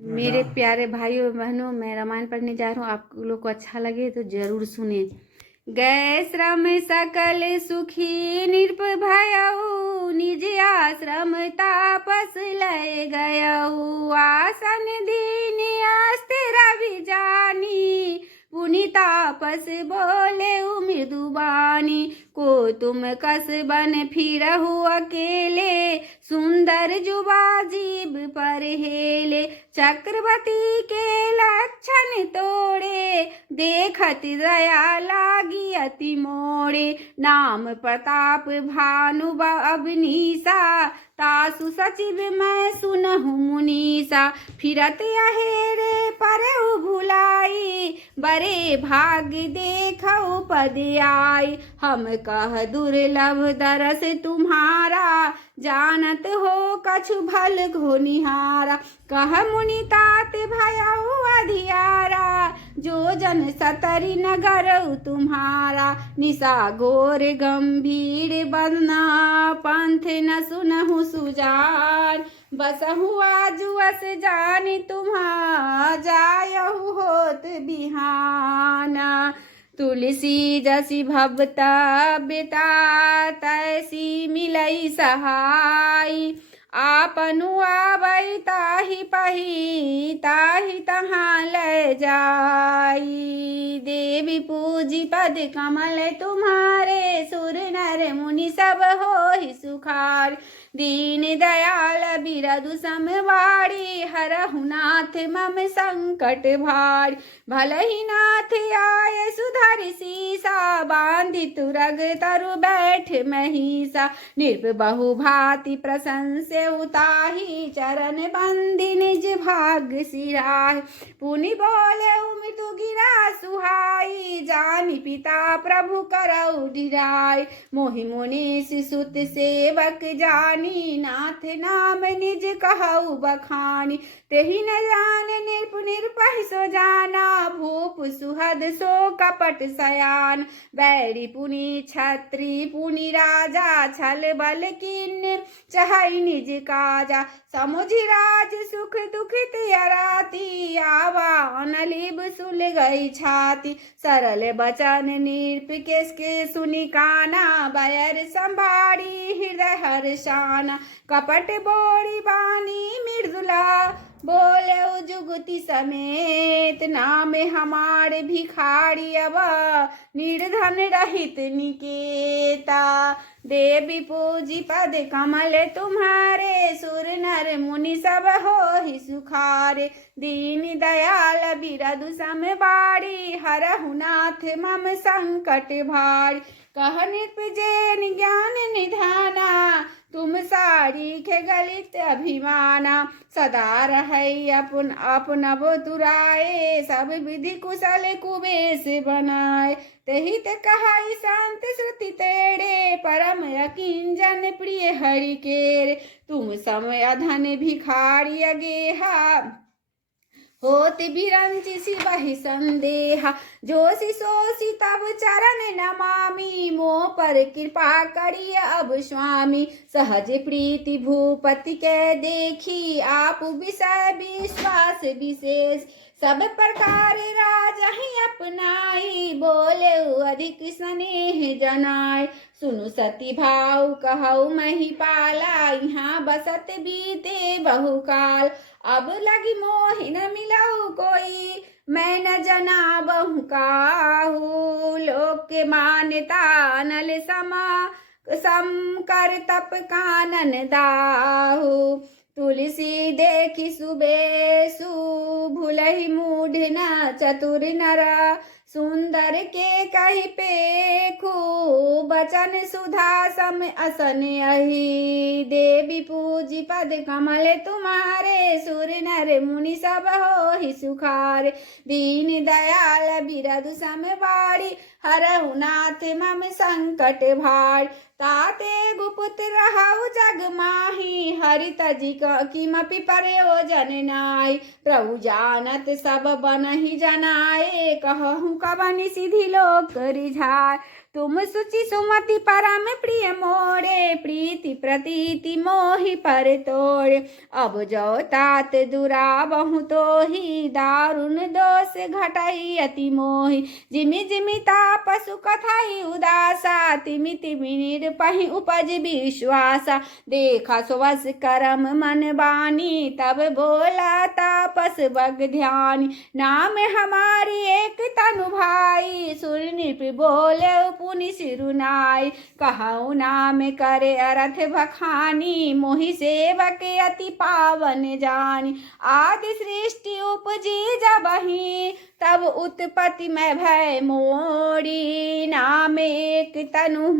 मेरे प्यारे भाइयों बहनों, मैं रामायण पढ़ने जा रहा हूँ। आप लोग को अच्छा लगे तो जरूर सुने। गए श्रम सकल सुखी निरप भयऊ, निज आश्रम तापस लय गयऊ। आसन दीन अस्थिर विजानी, पुनि तापस बोले मृदुबानी। को तुम कस बन फिरहु अकेले, सुंदर जुबा जीव पर हेले। चक्रवर्ती के लक्षण तोड़े, देखत दया लागी अति मोड़े। नाम प्रताप भानु अवनीसा, तासु सचिव मैं सुनहु मुनीसा। फिरत अहेरे परहु भुलाई, बरे भाग्य देखऊ पद आई। हम कह दुर्लभ दरस तुम्हारा, जानत हो कछु भल घोनिहारा। कह मुनि तात भयऊ अधियारा, जो जन सतरि नगर तुम्हारा। निशा घोर गंभीर बदना, पंथ न सुनहु सुजान। बसहु आजुअस जानि तुम्हा, जायहु होत बिहाना। तुलसी जसी भवता बेता, तैसी मिलई सहाय। आपनु आवै ताहि पही, ताहि तहाँ ले जाई। देवी पूजी पद कमल तुम्हारे, सुर नर मुनि सब होहि सुखार। दीन दयाल बिरदु समवाड़ी, हरहु नाथ मम संकट भारी। भलहि नाथ आय सुधर सीसा, बांधि तुरग तरु बैठ महिषा। निर्भ बहु भांति प्रशंस्य उताही, चरण बंदी निज भाग सिराहि। पुनि बोले मृदु गिरा सुहाई, जानि पिता प्रभु करऊ ढिराई। मोहि मुनीष सुत सेवक जानी, नाथ नाम निज कहऊ बखानी। तेहि न जान निरप निरपहि सो जाना, भूप सुहद सो कपट सयान। बैरी पुनि छत्री पुनि राजा, छल बल कीन्य चहई निज काजा। समुझि राज सुख दुखित अराती, आवा अनलिब सुल गई छाती। सरल बचन निरप के सुनि काना, बैर संभारी हृदय हर्षाना। कपट बोरी बानी मृदुला, बोले जुगति समेत। नाम हमारे भिखारी अबा, निर्धन रहित निकेता। देवी पूजी पद कमल तुम्हारे, सुर नर मुनि सब होहि सुखारे। दीन दयाल बिरदु समबाड़ी, हरहु नाथ मम संकट भारी। कह नृप जैन ज्ञान निधाना, तुम सारीख गलित अभिमाना। सदा रहै अपनब तुराए, सब विधि कुशल कुबेश बनाए। तही ते कहई शांत श्रुति तेरे, परम अकिंजन प्रिय हरि केरे। तुम समय अधन भिखारी अगेहा, होत बिरंचि शिवहि संदेहा। जोसि सोसि तब चरण नमामि, मोह पर कृपा करिय अब स्वामी। सहज प्रीति भूपति के देखी, आप विषय विश्वास विशेष। सब प्रकार राजहि अपनाई, बोले अधिक स्नेह जनाय। सुनु सती भाव कहऊ महिपाला, यहाँ बसत बीते बहुकाल। अब लगी मोहि न मिलऊ कोई, मैं न जना बहु काहू। लोक के मान्यता नल सम कर तप कानन दाहू। तुलसी देखी सुबेसु, भुलहि मूढ़ न चतुर नरा। सुंदर के कहि पेखु, बचन सुधा सम असन अहि। देवी पूजी पद कमल तुम्हारे, सुर नर मुनि सब होहि सुखारे। दीन दयाल बिरदु समबाड़ी, हरहु नाथ मम संकट भार। ताते गुपुत रहु जग माही, हरि तजि किमपि प्रयोजन नाहि। प्रभु जानत सब बनहि जनाए, कहूँ कवन सिधि लोक रिझाय। तुम सुचि सुमति परम प्रिय मोरे, प्रीति प्रतीति मोहि पर तोड़े। अब जो तात दुराबहु तोहि, दारुण दोष घटई अति मोहि। जिमि जिमि तापसु कथई उदासा, तिमि तिमि निरपहि उपज विश्वासा। देखा सुवस करम मन बानी, तब बोला तापस बग ध्यानी। नाम हमारी एक तनु भाई, सुर नृप बोले पुनि सिरुनाई। कहूँ नाम करे अरथ बखानी, मोहि सेवक अति पावन जानी। आदि सृष्टि उपजी जबहि, तब उत्पत्ति में भय मोरी। नाम एक तनु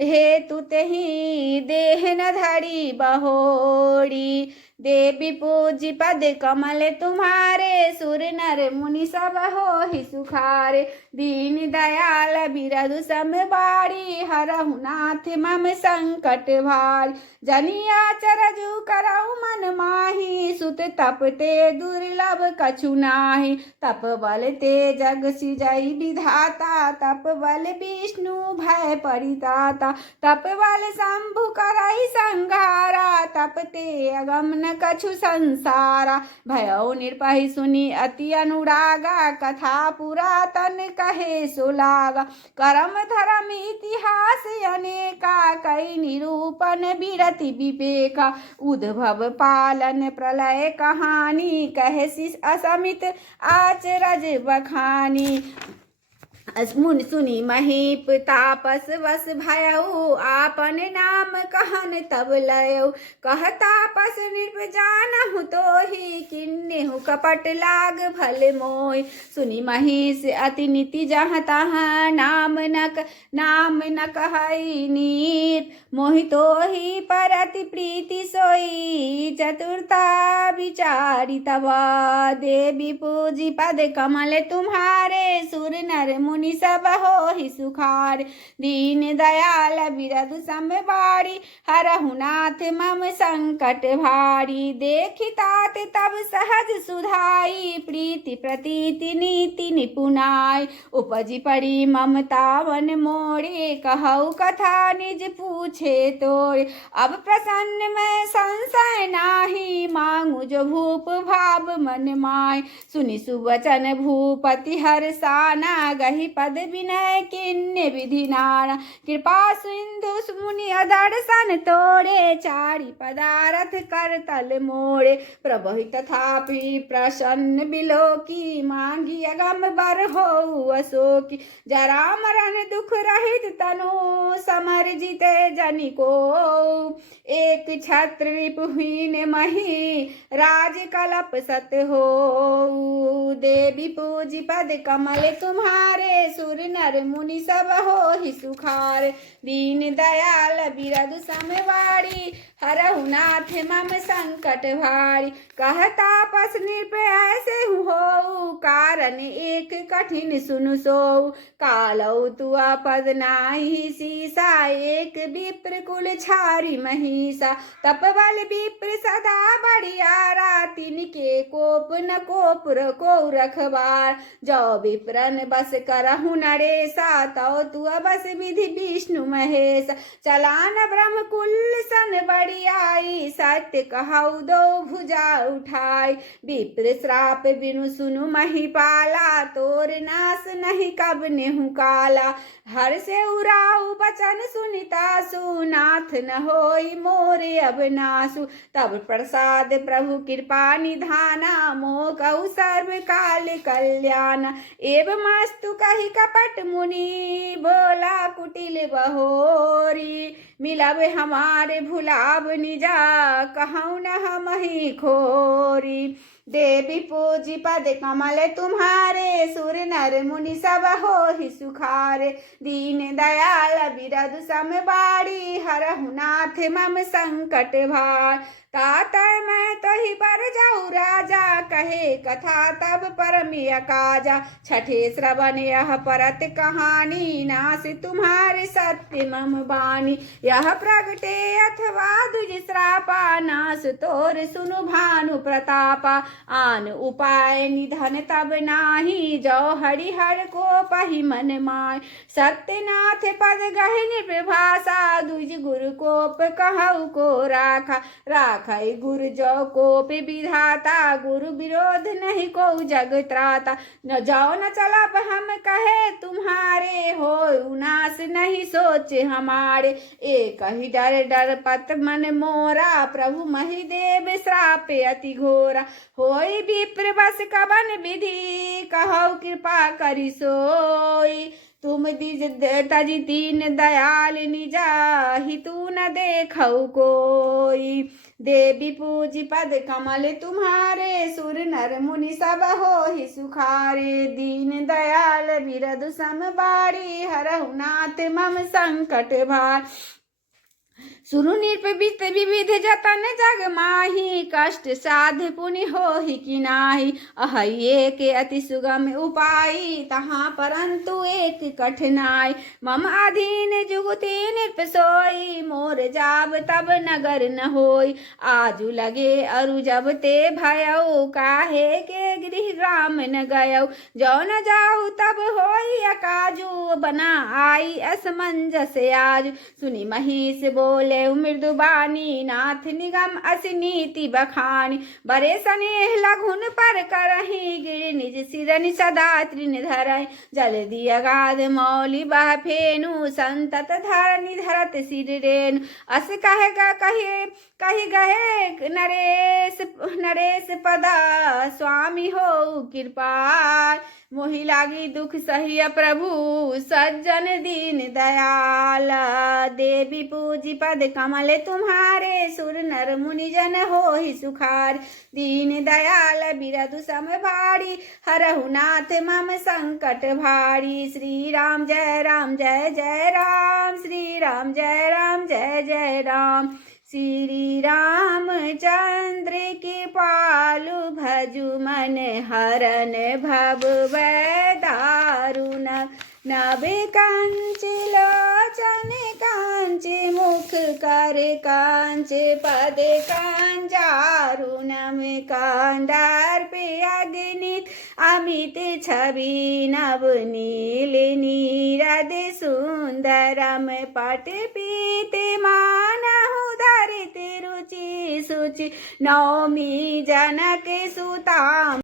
हेतु तेहि, देह न धरी बहोरी। देवी पूजी पद कमल तुम्हारे, सुर नर मुनि सब होहि सुखारे। दीन दयाल बिरधु सम बारी, हरहु नाथ मम संकट भारी। जनिया चरजु करऊ मन माही, सुत तप ते दुर्लभ कछु नाही। तप बल ते जग सिजई विधाता, तप बल विष्णु भय परिताता। तप बल शंभु करई संघारा, तप ते अगम न कछु संसारा। भयउ निरपहि सुनी अति अनुरागा, कथा पुरातन कहे सुलागा। करम धर्म इतिहास अनेका, कई निरूपण बिरति विवेका। उद्भव पालन प्रलय कहानी, कहे शिष असमित आचरज बखानी। मुन सुनी महीप तापस वस भयऊ, आपन नाम कहन तब लयऊ। कह तापस नृप जानहु तोहि, किन्नेहु कपट लाग भल मोहि। सुनी महिष अति नीति जहाँ तहाँ, नाम न कहई नीप। मोहि तोहि पर अति प्रीति सोई, चतुरता विचारी तबा। देवी पूजी पद कमल तुम्हारे, सुर नर मुनि सब होहि सुखार। दीन दयाल बिरधु सम बारी, हरहु नाथ मम संकट भारी। देखि तात तब सहज सुधाई, प्रीति प्रतीति नीति निपुनाई। उपजी पड़ी ममता वन मोरे, कहऊ कथा निज पूछे तोरे। अब प्रसन्न मैं संशय नाही, मांगू जो भूप भाव मन माय। सुनि सुवचन भूपति हर्षाना, गहि पद विनय किन्य विधि नाना। कृपा सिंधु मुनि दर्शन तोड़े, चारि पदारथ कर तल मोड़े। प्रभु तथापि प्रसन्न बिलोकी, मांगी अगम बर हो अशोकी। जरा मरण दुख रहित तनु, समर जिते जनि को। एक छत्र रिपुहीन मही, राज कलप सत हो। देवी पूजी पद कमल तुम्हारे, सुर नर मुनि सब होहि सुखार। दीन दयाल बिरधु सम बारी, हरहु नाथ मम संकट भारी। कह तापस नृप ऐसे हो, कारण एक कठिन सुनु सोऊ। कालऊ तुआ पद नाही सीसा, एक विप्र कुल छारी महिषा। तप बल विप्र सदा बढ़ियारा, तिनके कोप न कोप को रखबार। जो विप्रन बस करहु नरेसा, तो तु बस विधि विष्णु महेश। चलान ब्रह्म कुल सन बढ़ियाई, सत्य कहऊ दो भुजा उठाई। विप्र श्राप बिनु सुनु महिपाला, तोर नाश नहीं कब नेहु काला। हर से उराऊ बचन सुनितासु, नाथ न होई मोरे अब नासु। तब प्रसाद प्रभु कृपा निधाना, मोह कहु सर्व काल कल्याण। एवं अस्तु कहि कपट मुनि, बोला कुटिल बहोरी। मिलब हमारे भुलाब निजा, कहूँ न हमहि खोरी। देवी पूजी पद कमल तुम्हारे, सुर नर मुनि सब हो ही सुखारे। दीन दयाल बिरदु सम बाड़ी, हरहु नाथ मम संकट भार। तात मैं तही पर जाऊँ राजा, कहे कथा तब परमिय काजा। छठे श्रवण यह परत कहानी, नास तुम्हारे सत्य मम बानी। यह प्रगटे अथवा दुज श्रापा, नास तोर सुनु भानु प्रतापा। आन उपाय निधन तब नाही, जो हरिहर को पहि मन माय। सत्यनाथ पद गहि निर्भाषा, दुज गुरु कोप कहु को राखा। राखै गुरु जो कोप विधाता, गुरु विरोध नहीं को जग त्राता। न जाओ न चलब हम कहे तुम्हारे, हो उनास नहीं सोच हमारे। एक ही डर डर पत मन मोरा, प्रभु महि देव श्राप अति घोरा। होई विप्र बस कवन विधि, कहु कृपा करि सोई। तुम तजि दीन दयाल निजा, हितु न देखौ कोई। देवी पूजी पद कमल तुम्हारे, सुर नर मुनि सब हो ही सुखारे। दीन दयाल बिरदु सम बाड़ी, हरहु नाथ मम संकट भार। सुरु निर्पवित विविध जतन जग माही, कष्ट साध पुनि हो ही कि नाही। अहैये के अति सुगम उपाई, तहाँ परंतु एक कठिनाई। मम अधीन जुगति नृप सोई, मोर जाब तब नगर न होई। आजु लगे अरु जब ते भयऊ, काहे के गृह ग्राम न गयऊ। जो न जाऊ तब होई अकाजू, बना आई असमंजस आज। सुनी महिष बोले मृदु बानी, नाथ निगम अस नीति बखानी। बरे स्नेह लघुन पर करही, गिर निज सिरनि सदा तृण धरई। जल दिय गाध मौली बह फेनु, संतत धरनि धरत सिर रेनु। अस कही गहे नरेश पदा, स्वामी हो कृपाल। मोहि लागी दुख सहिय प्रभु, सज्जन दीन दयाल। देवी पूजी पद कमल तुम्हारे, सुर नर मुनि जन हो ही सुखार। दीन दयाल बिरदु सम भारी, हरहु नाथ मम संकट भारी। श्री राम जय राम जय जय राम, श्री राम जय राम जय जय राम। श्री रामचंद्र की पालु भजु मन, हरन भव दारुण। नभ कंच लोचन कांच, मुख कर कांच पद कंजारु। नम कंदर्प अग्नित, अमित छवि नव नील नीरद सुंदरम। पट पीत मानहु धरित रुचि सुचि, नौमी जनक सुता।